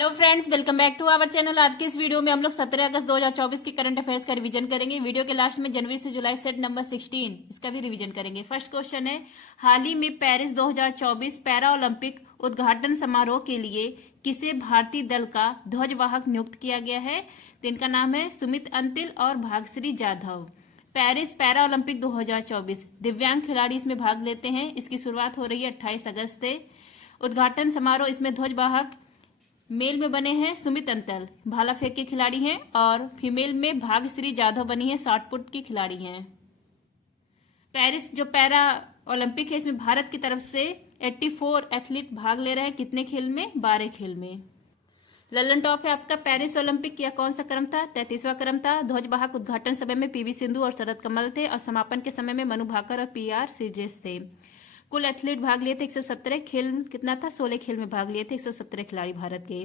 Hello friends, welcome back to our channel. आज के इस वीडियो में हम लोग 17 अगस्त 2024 की करंट अफेयर्स का रिवीजन करेंगे। वीडियो के लास्ट में जनवरी से जुलाई सेट नंबर 16 इसका भी रिवीजन करेंगे। फर्स्ट क्वेश्चन है, हाल ही में पेरिस 2024 पैरा ओलंपिक उद्घाटन समारोह के लिए किसे भारतीय दल का ध्वजवाहक नियुक्त किया गया है? तो इनका नाम है सुमित अंतिल और Bhagyashree Jadhav. Paris para Olympic 2024 दिव्यांग खिलाड़ी इसमें भाग लेते हैं। इसकी शुरुआत हो रही है 28 अगस्त से। उद्घाटन समारोह इसमें ध्वजवाहक मेल में बने हैं सुमित अंतल, भाला फेंक के खिलाड़ी हैं, और फीमेल में भाग्यश्री जाधव बनी है, शॉट पुट की खिलाड़ी हैं। पेरिस जो पैरा ओलंपिक है इसमें भारत की तरफ से 84 एथलीट भाग ले रहे हैं। कितने खेल में? 12 खेल में। ललन टॉप है आपका, पेरिस ओलंपिक या कौन सा क्रम था? 33वां क्रम था। ध्वजवाहक उद्घाटन समय में पीवी सिंधु और शरद कमल थे, और समापन के समय में मनु भाकर और पीआर सीजेस थे। कुल एथलीट भाग लिए थे 117। खेल कितना था? 16 खेल में भाग लिए थे 117 खिलाड़ी भारत के।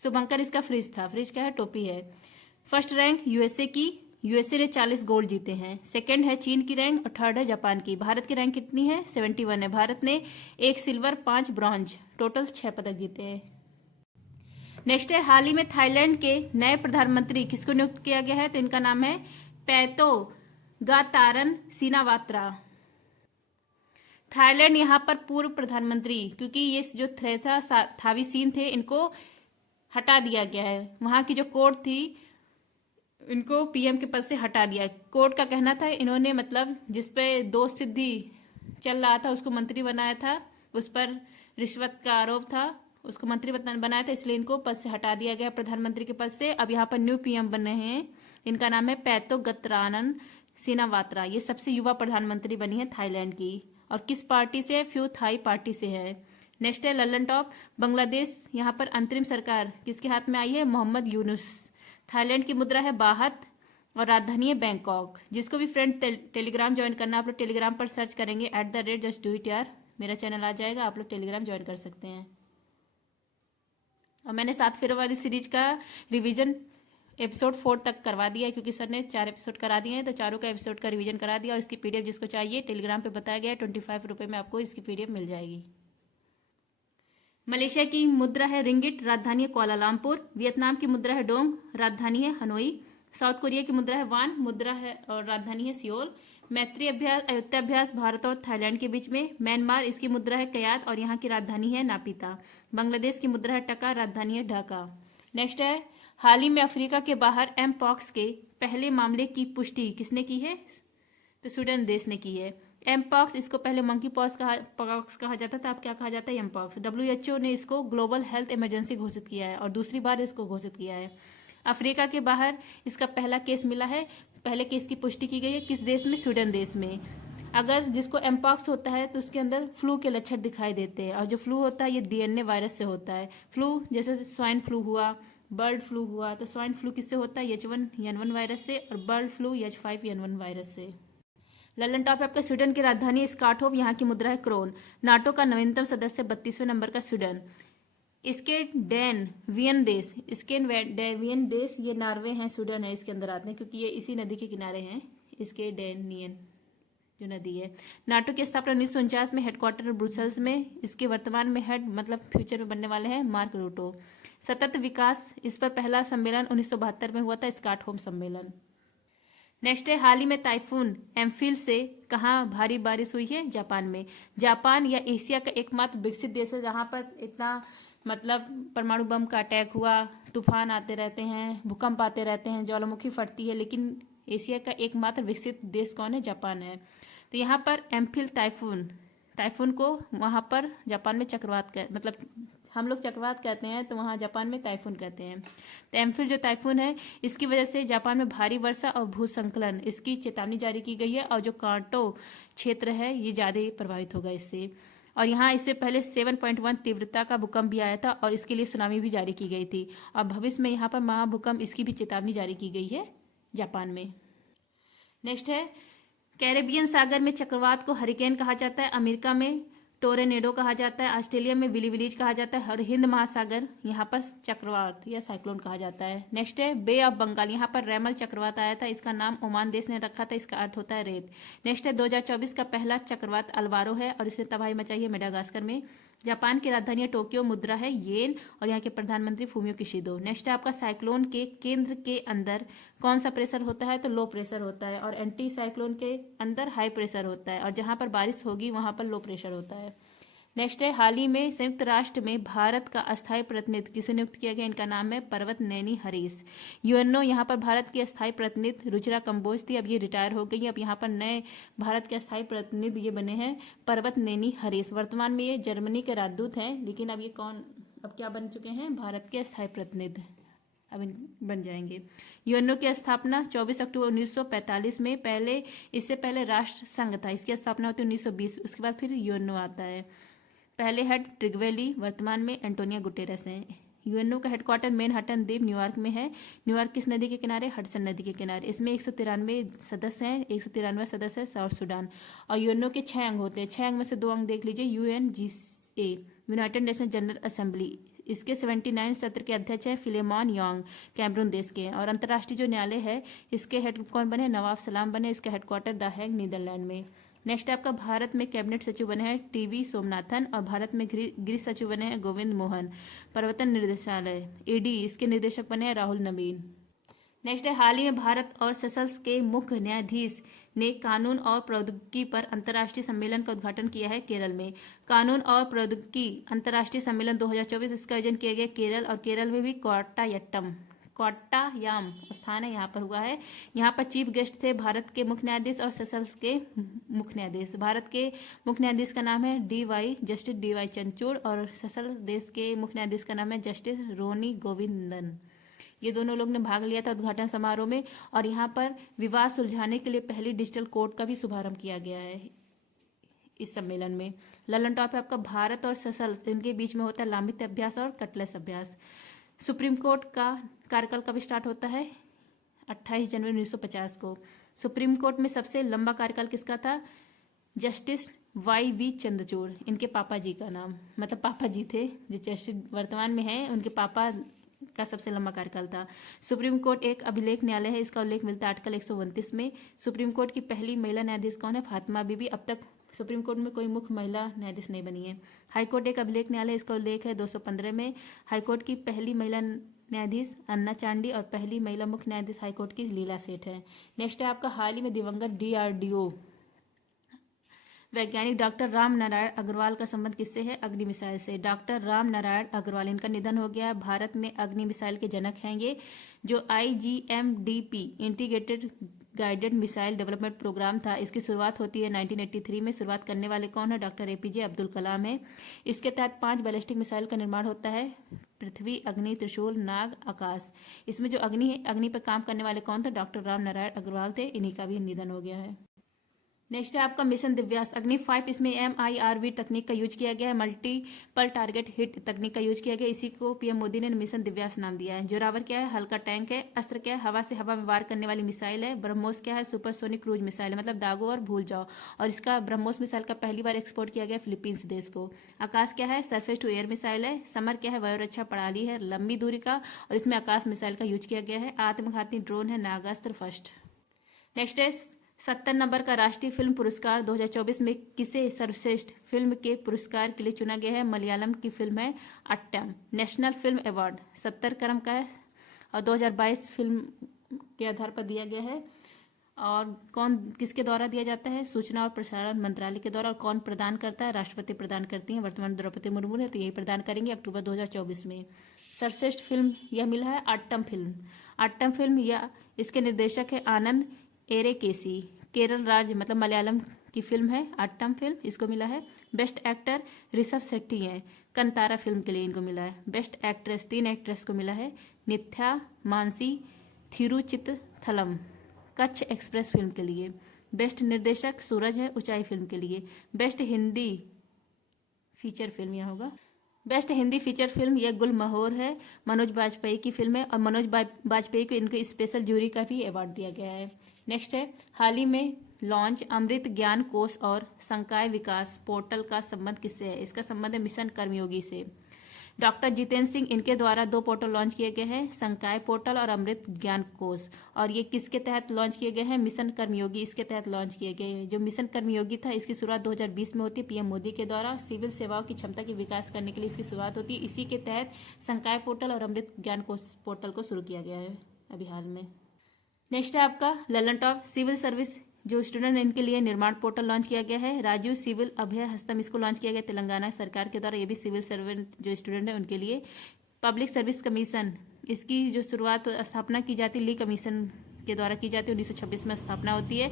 शुभंकर इसका फ्रिज था। फ्रिज क्या है? टोपी है। फर्स्ट रैंक यूएसए की, यूएसए ने 40 गोल्ड जीते हैं। सेकंड है चीन की रैंक और थर्ड है जापान की। भारत की रैंक कितनी है? 71 है। भारत ने 1 सिल्वर 5 ब्रॉन्ज टोटल 6 पदक जीते हैं। नेक्स्ट है, हाल ही में थाईलैंड के नए प्रधानमंत्री किसको नियुक्त किया गया है? तो इनका नाम है पैतो गातारन सिनावात्रा। थाईलैंड यहाँ पर पूर्व प्रधानमंत्री, क्योंकि ये जो थ्रेथा थावीसीन थे इनको हटा दिया गया है। वहां की जो कोर्ट थी इनको पीएम के पद से हटा दिया। कोर्ट का कहना था इन्होंने मतलब जिसपे दोष सिद्धि चल रहा था उसको मंत्री बनाया था, उस पर रिश्वत का आरोप था, उसको मंत्री बनाया था, इसलिए इनको पद से हटा दिया गया प्रधानमंत्री के पद से। अब यहाँ पर न्यू पीएम बन रहे हैं। इनका नाम है पैतो गतरानन सिनावात्रा। ये सबसे युवा प्रधानमंत्री बनी है थाईलैंड की। और किस पार्टी से है? फ्यू थाई पार्टी से है। नेक्स्ट है ललन टॉप, बांग्लादेश यहाँ पर अंतरिम सरकार किसके हाथ में आई है? मोहम्मद यूनुस। थाईलैंड की मुद्रा है बाहत और राजधानी है बैंकॉक। जिसको भी फ्रेंड टेलीग्राम ज्वाइन करना, आप लोग टेलीग्राम पर सर्च करेंगे @जस्ट डू इट यार, मेरा चैनल आ जाएगा, आप लोग टेलीग्राम ज्वाइन कर सकते हैं। और मैंने 7 फेरों वाली सीरीज का रिवीजन एपिसोड 4 तक करवा दिया है, क्योंकि सर ने 4 एपिसोड करा दिए हैं, तो चारों का एपिसोड का रिवीजन करा दिया। और इसकी पीडीएफ जिसको चाहिए टेलीग्राम पे बताया गया है, 25 रुपये में आपको इसकी पीडीएफ मिल जाएगी। मलेशिया की मुद्रा है रिंगिट, राजधानी है कुआलालंपुर। वियतनाम की मुद्रा है डोंग, राजधानी है हनोई। साउथ कोरिया की मुद्रा है वान, मुद्रा है और राजधानी है सियोल। मैत्री अभ्यास अयुत्याभ्यास भारत और थाईलैंड के बीच में। म्यांमार इसकी मुद्रा है कयात और यहाँ की राजधानी है नापिता। बांग्लादेश की मुद्रा है टका, राजधानी है ढाका। नेक्स्ट है, हाल ही में अफ्रीका के बाहर एमपॉक्स के पहले मामले की पुष्टि किसने की है? तो स्वीडन देश ने की है। एमपॉक्स इसको पहले मंकी पॉक्स कहा जाता था, अब क्या कहा जाता है? एमपॉक्स। WHO ने इसको ग्लोबल हेल्थ इमरजेंसी घोषित किया है और दूसरी बार इसको घोषित किया है। अफ्रीका के बाहर इसका पहला केस मिला है। पहले केस की पुष्टि की गई है किस देश में? स्वीडन देश में। अगर जिसको एमपॉक्स होता है तो उसके अंदर फ्लू के लक्षण दिखाई देते हैं, और जो फ्लू होता है ये DNA वायरस से होता है। फ्लू जैसे स्वाइन फ्लू हुआ, बर्ड फ्लू हुआ, तो स्वाइन फ्लू किससे होता है? H1N1 वायरस से, और बर्ड फ्लू H5N1 वायरस से। ललन टॉप है आपका, स्वीडन की राजधानी स्कॉटहोम, यहाँ की मुद्रा है क्रोन। नाटो का नवीनतम सदस्य 32वें नंबर का स्वीडन। स्कैंडिनेवियन देश, स्कैंडिनेवियन देश ये नॉर्वे है, स्वीडन है, इसके अंदर आते हैं क्योंकि ये इसी नदी के किनारे हैं। स्कैंडिनेवियन जो नदी है। नाटो की स्थापना 1949 में, हेडक्वार्टर ब्रुसेल्स में। इसके वर्तमान में हेड मतलब फ्यूचर में बनने वाले हैं मार्क रूटो। सतत विकास इस पर पहला सम्मेलन 1972 में हुआ था, स्कॉटहोम सम्मेलन। नेक्स्ट है, हाल ही में टाइफून एम्फिल से कहाँ भारी बारिश हुई है? जापान में। जापान या एशिया का एकमात्र विकसित देश है जहां पर इतना मतलब परमाणु बम का अटैक हुआ, तूफान आते रहते हैं, भूकंप आते रहते हैं, ज्वालामुखी फटती है, लेकिन एशिया का एकमात्र विकसित देश कौन है? जापान है। तो यहाँ पर एम्फिल टाइफून को वहां पर जापान में चक्रवात मतलब हम लोग चक्रवात कहते हैं, तो वहाँ जापान में टाइफून कहते हैं। तो एम्फिल जो टाइफून है इसकी वजह से जापान में भारी वर्षा और भूस्खलन इसकी चेतावनी जारी की गई है, और जो कांटो क्षेत्र है ये ज्यादा प्रभावित होगा इससे। और यहाँ इससे पहले 7.1 तीव्रता का भूकंप भी आया था, और इसके लिए सुनामी भी जारी की गई थी। और भविष्य में यहाँ पर महाभूकंप इसकी भी चेतावनी जारी की गई है जापान में। नेक्स्ट है, कैरेबियन सागर में चक्रवात को हरिकेन कहा जाता है, अमेरिका में टोरेनेडो कहा जाता है, ऑस्ट्रेलिया में विली विलीज कहा जाता है, और हिंद महासागर यहाँ पर चक्रवात या साइक्लोन कहा जाता है। नेक्स्ट है, बे ऑफ बंगाल, यहाँ पर रैमल चक्रवात आया था, इसका नाम ओमान देश ने रखा था, इसका अर्थ होता है रेत। नेक्स्ट है, 2024 का पहला चक्रवात अल्वारो है और इसने तबाही मचाई है मेडागास्कर में। जापान की राजधानी टोक्यो, मुद्रा है येन और यहाँ के प्रधानमंत्री फूमियो किशिदो। नेक्स्ट है आपका साइक्लोन के केंद्र के अंदर कौन सा प्रेशर होता है, तो लो प्रेशर होता है, और एंटी साइक्लोन के अंदर हाई प्रेशर होता है, और जहां पर बारिश होगी वहां पर लो प्रेशर होता है। नेक्स्ट है हाल ही में संयुक्त राष्ट्र में भारत का अस्थायी प्रतिनिधि किसे नियुक्त किया गया, इनका नाम है पर्वत नैनी हरीश। यूएनओ यहाँ पर भारत की अस्थायी प्रतिनिधि रुचिरा कंबोज थी, अब ये रिटायर हो गई। अब यहाँ पर नए भारत के अस्थायी प्रतिनिधि ये बने हैं पर्वत नैनी हरीश। वर्तमान में ये जर्मनी के राजदूत हैं, लेकिन अब ये अब क्या बन चुके हैं, भारत के अस्थायी प्रतिनिधि अब बन जाएंगे। यूएनओ की स्थापना 24 अक्टूबर 1945 में, इससे पहले राष्ट्र संघ था, इसकी स्थापना होती है 1920, उसके बाद फिर यूएनओ आता है। पहले हेड ट्रिग्वेली, वर्तमान में एंटोनियो गुटेरेस हैं। यूएनओ का हेडक्वार्टर मैनहट्टन द्वीप न्यूयॉर्क में है। न्यूयॉर्क किस नदी के किनारे, हडसन नदी के किनारे। इसमें 193 सदस्य हैं, 193 सदस्य है साउथ सूडान। और यूएनओ के 6 अंग होते हैं, 6 अंग में से 2 अंग देख लीजिए। UNGA, United nation general assembly, इसके 79 सत्र के अध्यक्ष हैं फिलेमॉन यांग, कैमरून देश के हैं। और अंतर्राष्ट्रीय जो न्यायालय है इसके हेड कौन बने, नवाब सलाम बने, इसका हेडक्वार्टर द हैग, नीदरलैंड में। नेक्स्ट आपका भारत में कैबिनेट सचिव बने हैं टीवी सोमनाथन, और भारत में गृह सचिव बने हैं गोविंद मोहन। प्रवर्तन निर्देशालय ईडी, इसके निदेशक बने हैं राहुल नवीन। नेक्स्ट है हाल ही में भारत और सेशल्स के मुख्य न्यायाधीश ने कानून और प्रौद्योगिकी पर अंतर्राष्ट्रीय सम्मेलन का उद्घाटन किया है केरल में। कानून और प्रौद्योगिकी अंतर्राष्ट्रीय सम्मेलन 2024 इसका आयोजन किया गया केरल, और केरल में भी कोट्टायाम स्थान है, यहाँ पर हुआ है। यहाँ पर चीफ गेस्ट थे भारत के मुख्य न्यायाधीश और सेशल्स के मुख्य न्यायाधीश। भारत के मुख्य न्यायाधीश का नाम है जस्टिस डी वाई चंद्रचूड़, और सेशल्स देश के मुख्य न्यायाधीश का नाम है जस्टिस रोनी गोविंदन। ये दोनों लोग ने भाग लिया था उद्घाटन समारोह में। और यहाँ पर विवाद सुलझाने के लिए पहली डिजिटल कोर्ट का भी शुभारंभ किया गया है इस सम्मेलन में। ललन टॉप है आपका भारत और सेशल्स, इनके बीच में होता है लामित्य अभ्यास और कटलेस अभ्यास। सुप्रीम कोर्ट का कार्यकाल कब स्टार्ट होता है, 28 जनवरी 1950 को। सुप्रीम कोर्ट में सबसे लंबा कार्यकाल किसका था, जस्टिस वाई.वी. चंद्रचूड़, इनके पापा जी का नाम, मतलब पापा जी थे जो जस्टिस वर्तमान में हैं, उनके पापा का सबसे लंबा कार्यकाल था। सुप्रीम कोर्ट एक अभिलेख न्यायालय है, इसका उल्लेख मिलता है आर्टिकल 129 में। सुप्रीम कोर्ट की पहली महिला न्यायाधीश कौन है, फातिमा बीबी। अब तक सुप्रीम कोर्ट में कोई मुख्य महिला न्यायाधीश नहीं बनी है। हाईकोर्ट एक अभिलेख न्यायालय, इसका उल्लेख है 215 में। हाईकोर्ट की पहली महिला न्यायाधीश अन्ना चांडी, और पहली महिला मुख्य न्यायाधीश हाईकोर्ट की लीला सेठ है। नेक्स्ट है आपका हाल ही में दिवंगत डीआरडीओ वैज्ञानिक डॉक्टर राम नारायण अग्रवाल का संबंध किससे है, अग्नि मिसाइल से। डॉक्टर राम नारायण अग्रवाल, इनका निधन हो गया है। भारत में अग्नि मिसाइल के जनक हैं ये। जो IGMDP integrated guided missile development programme था, इसकी शुरुआत होती है 1983 में। शुरुआत करने वाले कौन है, डॉक्टर APJ अब्दुल कलाम है। इसके तहत 5 बैलिस्टिक मिसाइल का निर्माण होता है, पृथ्वी, अग्नि, त्रिशूल, नाग, आकाश। इसमें जो अग्नि पर काम करने वाले कौन थे, डॉक्टर राम नारायण अग्रवाल थे, इन्हीं का भी निधन हो गया है। नेक्स्ट है आपका मिशन दिव्यास अग्नि 5, इसमें MIRV तकनीक का यूज किया गया है, मल्टीपल टारगेट हिट तकनीक का यूज किया गया। इसी को PM मोदी ने मिशन दिव्यास नाम दिया है। जोरावर क्या है, हल्का टैंक है। अस्त्र क्या है, हवा से हवा में वार करने वाली मिसाइल है। ब्रह्मोस क्या है, सुपरसोनिक क्रूज मिसाइल है, मतलब दागो और भूल जाओ। और इसका ब्रह्मोस मिसाइल का पहली बार एक्सपोर्ट किया गया फिलीपींस देश को। आकाश क्या है, सरफेस टू एयर मिसाइल है। समर क्या है, वायुरक्षा प्रणाली है लंबी दूरी का, और इसमें आकाश मिसाइल का यूज किया गया है। आत्मघाती ड्रोन है नागास्त्र फर्स्ट। नेक्स्ट है 70 नंबर का राष्ट्रीय फिल्म पुरस्कार 2024 में किसे सर्वश्रेष्ठ फिल्म के पुरस्कार के लिए चुना गया है, मलयालम की फिल्म है अट्टम। नेशनल फिल्म अवार्ड 70 क्रम का है और 2022 फिल्म के आधार पर दिया गया है। और किसके द्वारा दिया जाता है, सूचना और प्रसारण मंत्रालय के द्वारा। और कौन प्रदान करता है, राष्ट्रपति प्रदान करती हैं, वर्तमान द्रौपदी मुर्मू है, तो यही प्रदान करेंगे अक्टूबर 2024 में। सर्वश्रेष्ठ फिल्म यह मिला है अट्टम फिल्म। अट्टम फिल्म या इसके निर्देशक है आनंद एरेकेसी, केरल राज्य मतलब मलयालम की फिल्म है अट्टम फिल्म, इसको मिला है। बेस्ट एक्टर ऋषभ शेट्टी है, कंतारा फिल्म के लिए इनको मिला है। बेस्ट एक्ट्रेस 3 एक्ट्रेस को मिला है, नित्या मानसी थिरुचित्तथलम कच्छ एक्सप्रेस फिल्म के लिए। बेस्ट निर्देशक सूरज है ऊंचाई फिल्म के लिए। बेस्ट हिंदी फीचर फिल्म यह होगा। बेस्ट हिंदी फीचर फिल्म यह गुलमोहर है, मनोज बाजपेयी की फिल्म है, और मनोज बाजपेयी को इनको स्पेशल जूरी का भी अवार्ड दिया गया है। नेक्स्ट है हाल ही में लॉन्च अमृत ज्ञान कोश और संकाय विकास पोर्टल का संबंध किससे है, इसका संबंध है मिशन कर्मयोगी से। डॉक्टर जितेंद्र सिंह, इनके द्वारा 2 पोर्टल लॉन्च किए गए हैं, संकाय पोर्टल और अमृत ज्ञान कोश। और ये किसके तहत लॉन्च किए गए हैं? मिशन कर्मयोगी, इसके तहत लॉन्च किए गए हैं। जो मिशन कर्मयोगी था, इसकी शुरुआत 2020 में होती है पीएम मोदी के द्वारा। सिविल सेवाओं की क्षमता के विकास करने के लिए इसकी शुरुआत होती है। इसी के तहत संकाय पोर्टल और अमृत ज्ञान कोश पोर्टल को शुरू किया गया है अभी हाल में। नेक्स्ट है आपका ललन टॉप सिविल सर्विस, जो स्टूडेंट इनके लिए निर्माण पोर्टल लॉन्च किया गया है। राजीव सिविल अभय हस्तम, इसको लॉन्च किया गया तेलंगाना सरकार के द्वारा। ये भी सिविल सर्वेंट जो स्टूडेंट है उनके लिए। पब्लिक सर्विस कमीशन, इसकी जो शुरुआत स्थापना की जाती है ली कमीशन के द्वारा की जाती है। 1926 में स्थापना होती है।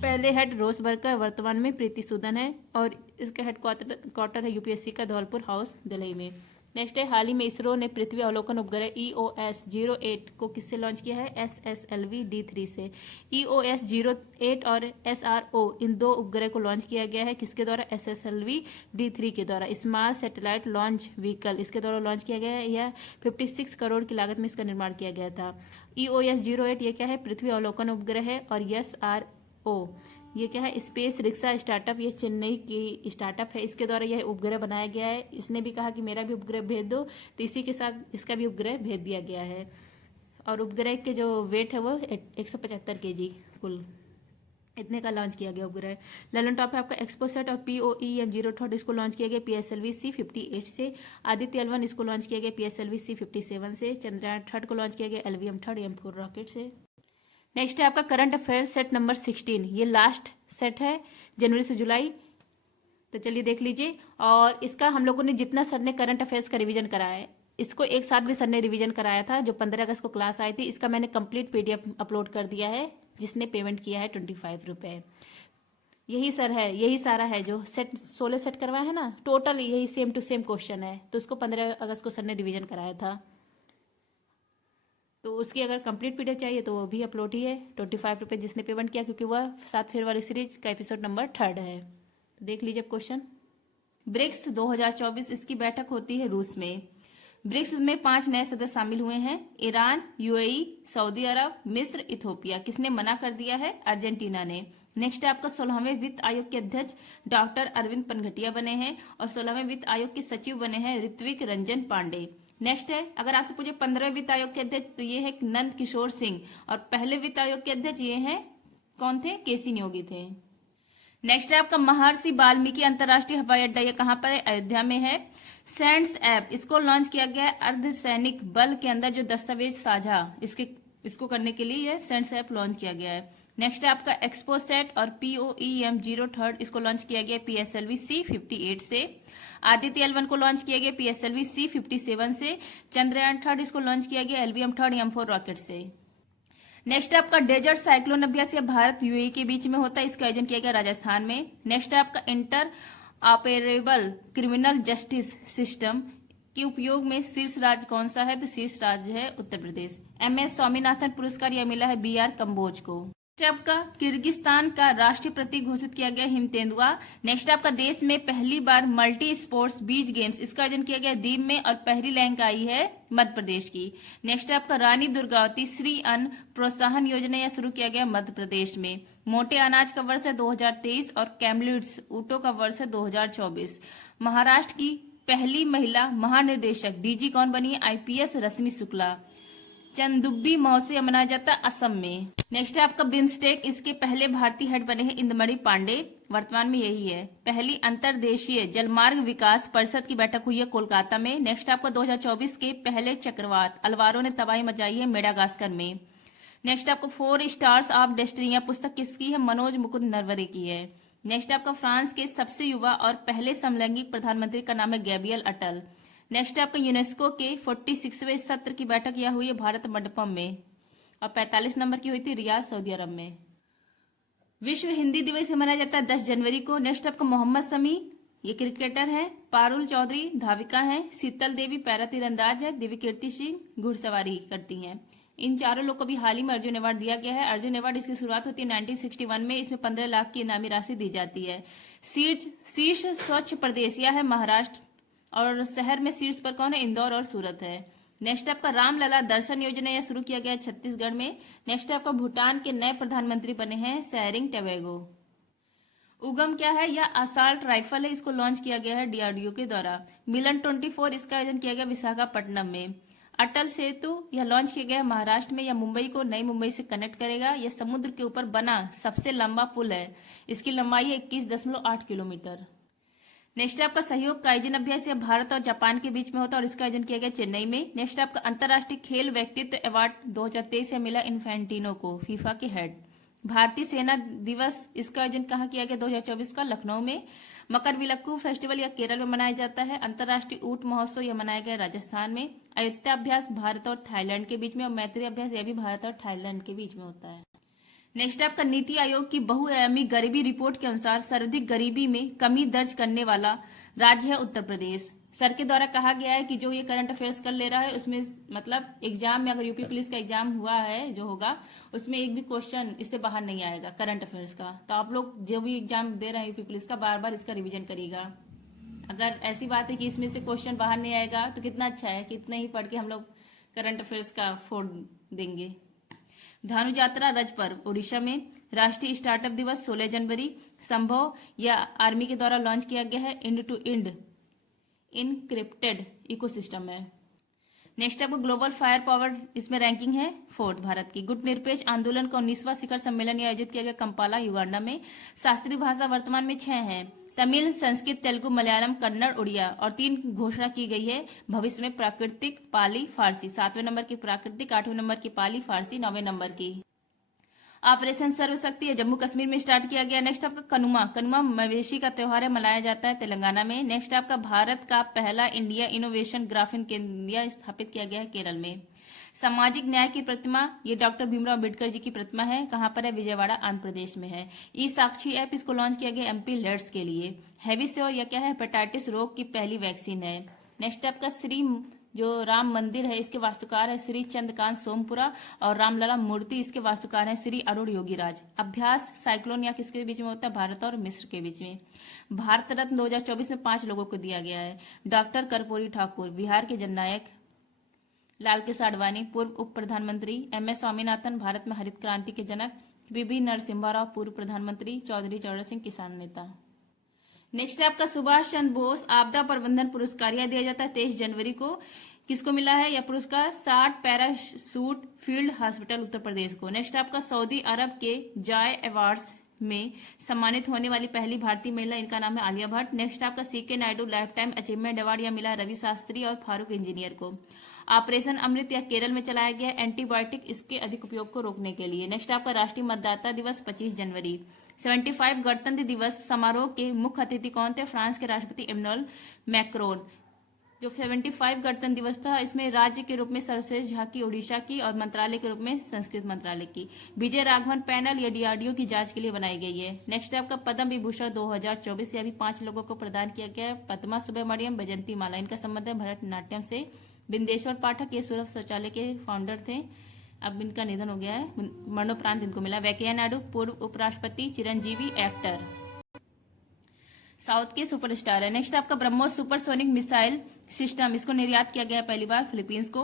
पहले हेड रोजबर्ग, वर्तमान में प्रीति सूदन है और इसका हेड क्वार्टर है यूपीएससी का धौलपुर हाउस दिल्ली में। नेक्स्ट है हाल ही में इसरो ने पृथ्वी अवलोकन उपग्रह EOS-08 को किससे लॉन्च किया है? SSLV-D3 से। EOS-08 और SRO, इन 2 उपग्रह को लॉन्च किया गया है। किसके द्वारा? SSLV-D3 के द्वारा। स्मॉल सैटेलाइट लॉन्च व्हीकल, इसके द्वारा लॉन्च किया गया है। यह 56 करोड़ की लागत में इसका निर्माण किया गया था। EOS-08 ये क्या है? पृथ्वी अवलोकन उपग्रह है। और SRO ये क्या है? स्पेस रिक्शा स्टार्टअप, ये चेन्नई की स्टार्टअप है, इसके द्वारा यह उपग्रह बनाया गया है। इसने भी कहा कि मेरा भी उपग्रह भेज दो, तो इसी के साथ इसका भी उपग्रह भेज दिया गया है। और उपग्रह के जो वेट है वो 175 kg कुल, इतने का लॉन्च किया गया उपग्रह। ललन टॉप है आपका एक्सपोसेट और POEM-03, इसको लॉन्च किया गया PSLV-C58 से। आदित्य L1, इसको लॉन्च किया गया PSLV-C57 से। चंद्रयान 3 को लॉन्च किया गया LVM-3 M4 रॉकेट से। नेक्स्ट है आपका करंट अफेयर सेट नंबर 16, ये लास्ट सेट है जनवरी से जुलाई, तो चलिए देख लीजिए। और इसका हम लोगों ने जितना सर ने करंट अफेयर्स का रिवीजन कराया है, इसको एक साथ भी सर ने रिवीजन कराया था जो 15 अगस्त को क्लास आई थी। इसका मैंने कंप्लीट PDF अपलोड कर दिया है, जिसने पेमेंट किया है 25 रुपये। यही सर है, यही सारा है जो सेट 16 सेट करवाया है ना, टोटल यही सेम टू सेम क्वेश्चन है। तो उसको 15 अगस्त को सर ने रिवीजन कराया था, तो उसकी अगर कंप्लीट PDF चाहिए तो वो भी अपलोड ही है। 25 रुपये जिसने पेमेंट किया, क्योंकि वह 7 फरवरी सीरीज का एपिसोड नंबर 3 है। देख लीजिए क्वेश्चन। ब्रिक्स 2024, इसकी बैठक होती है रूस में। ब्रिक्स में 5 नए सदस्य शामिल हुए हैं, ईरान, UAE, सऊदी अरब, मिस्र, इथोपिया। किसने मना कर दिया है? अर्जेंटीना ने। नेक्स्ट है आपका 16वें वित्त आयोग के अध्यक्ष डॉक्टर अरविंद पनघटिया बने हैं और 16वें वित्त आयोग के सचिव बने हैं ऋत्विक रंजन पांडे। नेक्स्ट है, अगर आपसे पूछे 15वें वित्त आयोग के अध्यक्ष, तो ये है नंद किशोर सिंह। और पहले वित्त आयोग के अध्यक्ष ये हैं, कौन थे? केसी न्योगी थे। नेक्स्ट है आपका महर्षि वाल्मीकि अंतर्राष्ट्रीय हवाई अड्डा, ये कहाँ पर है? अयोध्या में है। सेंट्स ऐप, इसको लॉन्च किया गया है अर्धसैनिक बल के अंदर जो दस्तावेज साझा इसको करने के लिए यह सेंट्स ऐप लॉन्च किया गया है। नेक्स्ट है आपका एक्सपोसेट और POEM-03, इसको लॉन्च किया गया PSLV-C58 से। आदित्य L1 को लॉन्च किया गया PSLV-C57 से। चंद्रयान 3 इसको लॉन्च किया गया LVM-3 M4 रॉकेट से। नेक्स्ट है आपका डेजर्ट साइक्लोन अभ्यास, या भारत UAE के बीच में होता है, इसका आयोजन किया गया राजस्थान में। नेक्स्ट है आपका inter operable criminal justice system के उपयोग में शीर्ष राज्य कौन सा है? तो शीर्ष राज्य है उत्तर प्रदेश। MS स्वामीनाथन पुरस्कार यह मिला है BR कंबोज को। नेक्स्ट आपका किर्गिस्तान का राष्ट्रीय प्रतीक घोषित किया गया हिम तेंदुआ। नेक्स्ट आपका देश में पहली बार मल्टी स्पोर्ट्स बीच गेम्स, इसका आयोजन किया गया दीव में और पहली रैंक आई है मध्य प्रदेश की। नेक्स्ट आपका रानी दुर्गावती श्री अन्न प्रोत्साहन योजना, यह शुरू किया गया मध्य प्रदेश में। मोटे अनाज का वर्ष है 2023 और कैमलिड्स ऊँटों का वर्ष है 2024। महाराष्ट्र की पहली महिला महानिर्देशक DG कौन बनी है? IPS रश्मि शुक्ला। चंदुब्बी महोत्सव मनाया जाता है असम में। नेक्स्ट है आपका बिम्स्टेक, इसके पहले भारतीय हेड बने हैं इंदमणि पांडे, वर्तमान में यही है। पहली अंतर्देशीय जलमार्ग विकास परिषद की बैठक हुई है कोलकाता में। नेक्स्ट आपका 2024 के पहले चक्रवात अलवारो ने तबाही मचाई है मेडागास्कर में। नेक्स्ट आपको 4 स्टार्स ऑफ डेस्टिनी, यह पुस्तक किसकी है? मनोज मुकुंद नरवरे की है। नेक्स्ट आपका फ्रांस के सबसे युवा और पहले समलैंगिक प्रधानमंत्री का नाम है गैब्रियल अटल। नेक्स्ट आपका यूनेस्को के 46वें सत्र की बैठक यह हुई है भारत मंडपम में और 45 नंबर की हुई थी रियाद सऊदी अरब में। विश्व हिंदी दिवस मनाया जाता है 10 जनवरी को। नेक्स्ट आपका मोहम्मद शमी, ये क्रिकेटर है। पारुल चौधरी धाविका है। शीतल देवी पैरा तीरंदाज है। दिव्यकीर्ति सिंह घुड़सवारी करती हैं। इन चारों लोग को भी हाल ही में अर्जुन अवार्ड दिया गया है। अर्जुन अवार्ड इसकी शुरुआत होती है 1961 में। इसमें 15 लाख की इनामी राशि दी जाती है। शीर्ष स्वच्छ प्रदेश यह है महाराष्ट्र और शहर में शीर्ष पर कौन है? इंदौर और सूरत है। नेक्स्ट आपका रामलला दर्शन योजना, यह शुरू किया गया छत्तीसगढ़ में। नेक्स्ट आपका भूटान के नए प्रधानमंत्री बने हैं सेरिंग टोबैगो। उगम क्या है? यह असाल्ट राइफल है, इसको लॉन्च किया गया है डीआरडीओ के द्वारा। मिलन 24 इसका आयोजन किया गया विशाखापट्टनम में। अटल सेतु यह लॉन्च किया गया महाराष्ट्र में। यह मुंबई को नई मुंबई से कनेक्ट करेगा। यह समुद्र के ऊपर बना सबसे लंबा पुल है। इसकी लंबाई है 21.8 किलोमीटर। नेक्स्ट आपका सहयोग काइजिन अभ्यास यह भारत और जापान के बीच में होता है और इसका आयोजन किया गया चेन्नई में। नेक्स्ट आपका अंतर्राष्ट्रीय खेल व्यक्तित्व अवार्ड 2023 से मिला इन्फेंटिनो को, फीफा के हेड। भारतीय सेना दिवस इसका आयोजन कहाँ किया गया? 2024 का लखनऊ में। मकर विलक्कू फेस्टिवल यह केरल में मनाया जाता है। अंतर्राष्ट्रीय ऊंट महोत्सव यह मनाया गया राजस्थान में। अयोध्या अभ्यास भारत और थाईलैंड के बीच में और मैत्री अभ्यास यह भी भारत और थाईलैंड के बीच में होता है। नेक्स्ट आपका नीति आयोग की बहुआयामी गरीबी रिपोर्ट के अनुसार सर्वाधिक गरीबी में कमी दर्ज करने वाला राज्य है उत्तर प्रदेश। सर के द्वारा कहा गया है कि जो ये करंट अफेयर्स कर ले रहा है उसमें मतलब एग्जाम में अगर यूपी पुलिस का एग्जाम हुआ है जो होगा उसमें एक भी क्वेश्चन इससे बाहर नहीं आएगा करंट अफेयर्स का। तो आप लोग जो भी एग्जाम दे रहे हैं यूपी पुलिस का बार बार इसका रिवीजन करिएगा। अगर ऐसी बात है कि इसमें से क्वेश्चन बाहर नहीं आएगा तो कितना अच्छा है, कितना ही पढ़ के हम लोग करंट अफेयर्स का फोड़ देंगे। धानु यात्रा रज पर्व उड़ीसा में। राष्ट्रीय स्टार्टअप दिवस 16 जनवरी। संभव यह आर्मी के द्वारा लॉन्च किया गया है। End to end encrypted ecosystem है। नेक्स्ट आपको ग्लोबल फायर पावर इसमें रैंकिंग है 4th भारत की। गुट निरपेक्ष आंदोलन का 19वां शिखर सम्मेलन आयोजित किया गया कंपाला युगांडा में। शास्त्रीय भाषा वर्तमान में 6 है, तमिल, संस्कृत, तेलुगु, मलयालम, कन्नड़, उड़िया और 3 घोषणा की गई है भविष्य में प्राकृतिक, पाली, फारसी। 7वें नंबर की प्राकृतिक, 8वें नंबर की पाली, फारसी, 9वें नंबर की। ऑपरेशन सर्वशक्ति है जम्मू कश्मीर में स्टार्ट किया गया। नेक्स्ट आपका कनुमा। कनुमा मवेशी का त्योहार है, मनाया जाता है तेलंगाना में। नेक्स्ट आपका भारत का पहला इंडिया इनोवेशन ग्राफीन केंद्र स्थापित किया गया है केरल में। सामाजिक न्याय की प्रतिमा ये डॉक्टर भीमराव अम्बेडकर जी की प्रतिमा है। कहां पर है? विजयवाड़ा, आंध्र प्रदेश में है। ई साक्षी ऐप इसको लॉन्च किया गया एमपी लेट्स के लिए। हैविस्योर यह क्या है? हेपेटाइटिस रोग की पहली वैक्सीन है। नेक्स्ट आपका श्री जो राम मंदिर है इसके वास्तुकार है श्री चंद्रकांत सोमपुरा और रामलला मूर्ति इसके वास्तुकार है श्री अरुण योगीराज। अभ्यास साइक्लोन या किसके बीच में होता है? भारत और मिस्र के बीच में। भारत रत्न 2024 में 5 लोगों को दिया गया है। डॉक्टर कर्पूरी ठाकुर बिहार के जननायक, लाल कृष्ण आडवाणी पूर्व उप प्रधानमंत्री, एमएस स्वामीनाथन भारत में हरित क्रांति के जनक, बीबी नरसिम्हा राव पूर्व प्रधानमंत्री, चौधरी चरण सिंह किसान नेता। नेक्स्ट है आपका सुभाष चंद्र बोस आपदा प्रबंधन पुरस्कार यह दिया जाता है 23 जनवरी को। किसको मिला है यह पुरस्कार? 60 parachute field hospital Uttar Pradesh को। नेक्स्ट आपका सऊदी अरब के जॉय अवार्ड्स में सम्मानित होने वाली पहली भारतीय महिला, इनका नाम है आलिया भट्ट। नेक्स्ट आपका CK Naidu lifetime achievement award यह मिला रवि शास्त्री और फारूक इंजीनियर को। ऑपरेशन अमृत यह केरल में चलाया गया एंटीबायोटिक इसके अधिक उपयोग को रोकने के लिए। नेक्स्ट आपका राष्ट्रीय मतदाता दिवस 25 जनवरी। 75 गणतंत्र दिवस समारोह के मुख्य अतिथि कौन थे? फ्रांस के राष्ट्रपति इमैनुअल मैक्रोन। जो 75 गणतंत्र दिवस था इसमें राज्य के रूप में सर्वश्रेष्ठ झांकी उड़ीसा की और मंत्रालय के रूप में संस्कृत मंत्रालय की। विजय राघवन पैनल या डीआरडीओ की जांच के लिए बनाई गई है। नेक्स्ट है आपका पद्म विभूषण 2024 यह भी 5 लोगों को प्रदान किया गया है। पद्मा सुब्रमण्यम, बैजंती माला, इनका संबंध है भरतनाट्यम से। बिंदेश्वर पाठक ये सूरभ शौचालय के फाउंडर थे, अब इनका निधन हो गया है, मरणोपरांत इनको मिला। वेंकैया नायडू पूर्व उपराष्ट्रपति, चिरंजीवी एक्टर, साउथ के सुपरस्टार है। नेक्स्ट आपका ब्रह्मोस सुपरसोनिक मिसाइल सिस्टम इसको निर्यात किया गया पहली बार फिलीपींस को।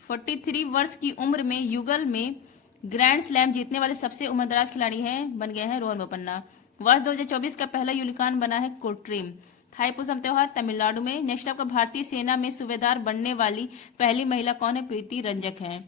43 वर्ष की उम्र में युगल में ग्रैंड स्लैम जीतने वाले सबसे उम्रदराज खिलाड़ी हैं बन गए हैं रोहन बोपन्ना। वर्ष 2024 का पहला यूनिकॉर्न बना है कोट्रीम। थाईपुसम त्योहार तमिलनाडु में। नेक्स्ट आपका भारतीय सेना में सूबेदार बनने वाली पहली महिला कौन है? प्रीति रंजक है।